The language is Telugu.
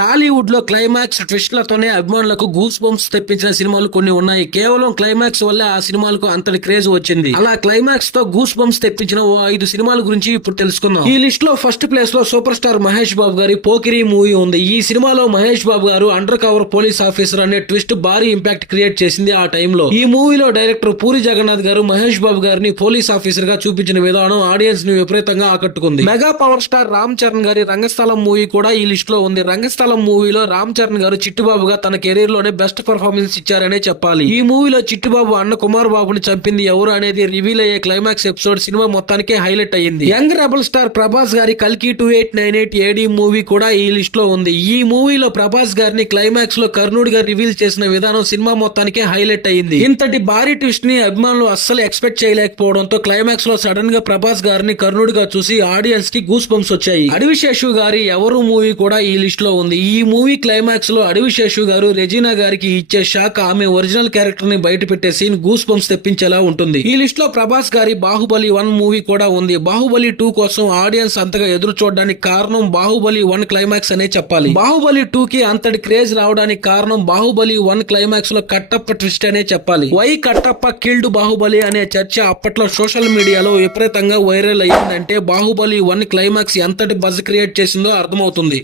టాలీవుడ్ లో క్లైమాక్స్ ట్విస్ట్లతోనే అభిమానులకు గూస్ బంప్స్ తెప్పించిన సినిమాలు కొన్ని ఉన్నాయి. కేవలం క్లైమాక్స్ వల్లే ఆ సినిమాలకు అంతటి క్రేజ్ వచ్చింది. అలా క్లైమాక్స్ తో గూస్ బంప్స్ తెప్పించిన ఓ 5 సినిమాల గురించి ఇప్పుడు తెలుసుకుందాం. ఈ లిస్ట్ లో ఫస్ట్ ప్లేస్ లో సూపర్ స్టార్ మహేష్ బాబు గారి పోకిరి మూవీ ఉంది. ఈ సినిమాలో మహేష్ బాబు గారు అండర్ కవర్ పోలీస్ ఆఫీసర్ అనే ట్విస్ట్ భారీ ఇంపాక్ట్ క్రియేట్ చేసింది ఆ టైంలో. ఈ మూవీలో డైరెక్టర్ పూరి జగన్నాథ్ గారు మహేష్ బాబు గారిని పోలీస్ ఆఫీసర్ గా చూపించిన విధానం ఆడియన్స్ ని విపరీతంగా ఆకట్టుకుంది. Mega power star Ram Charan గారి రంగస్థలం మూవీ కూడా ఈ లిస్ట్ లో ఉంది. రంగస్థలం మూవీలో రామ్ చరణ్ గారు చిట్టుబాబుగా తన కెరీర్ లోనే బెస్ట్ పర్ఫార్మెన్స్ ఇచ్చారనే చెప్పాలి. ఈ మూవీలో చిట్టుబాబు అన్న కుమార్ బాబుని చంపింది ఎవరు అనేది రివీల్ అయ్యే క్లైమాక్స్ ఎపిసోడ్ సినిమా మొత్తానికి హైలైట్ అయ్యింది. యంగ్ రెబల్ స్టార్ ప్రభాస్ గారి కల్కి 2898 AD మూవీ కూడా ఈ లిస్ట్ లో ఉంది. ఈ మూవీలో ప్రభాస్ గారిని క్లైమాక్స్ లో కర్ణుడిగా రివీల్ చేసిన విధానం సినిమా మొత్తానికి హైలైట్ అయ్యింది. ఇంతటి భారీ ట్విస్ట్ ని అభిమానులు అస్సలు ఎక్స్పెక్ట్ చేయలేకపోవడంతో క్లైమాక్స్ లో సడన్ గా ప్రభాస్ గారిని కర్ణుడిగా చూసి ఆడియన్స్ కి గూస్ బంప్స్ వచ్చాయి. అడవిశేషు గారి ఎవరు మూవీ కూడా ఈ లిస్ట్ లో ఉంది. ఈ మూవీ క్లైమాక్స్ లో అడవిశేషు గారు రెజీనా గారికి ఇచ్చే షాక్ ఆమె ఒరిజినల్ క్యారెక్టర్ ని బయట పెట్టే సీన్ గూస్ బంప్స్ తెప్పించేలా ఉంటుంది. ఈ లిస్ట్ లో ప్రభాస్ గారి బాహుబలి 1 మూవీ కూడా ఉంది. బాహుబలి 2 కోసం ఆడియన్స్ అంతగా ఎదురు చూడడానికి కారణం బాహుబలి 1 క్లైమాక్స్ అనే చెప్పాలి. బాహుబలి 2 కి అంతటి క్రేజ్ రావడానికి కారణం బాహుబలి 1 క్లైమాక్స్ లో కట్టప్ప ట్విస్ట్ అనే చెప్పాలి. వై కట్టప్ప కిల్డ్ బాహుబలి అనే చర్చ అప్పట్లో సోషల్ మీడియాలో విపరీతంగా వైరల్ అయ్యిందంటే బాహుబలి 1 క్లైమాక్స్ ఎంతటి బజ్ క్రియేట్ చేసిందో అర్థమవుతుంది.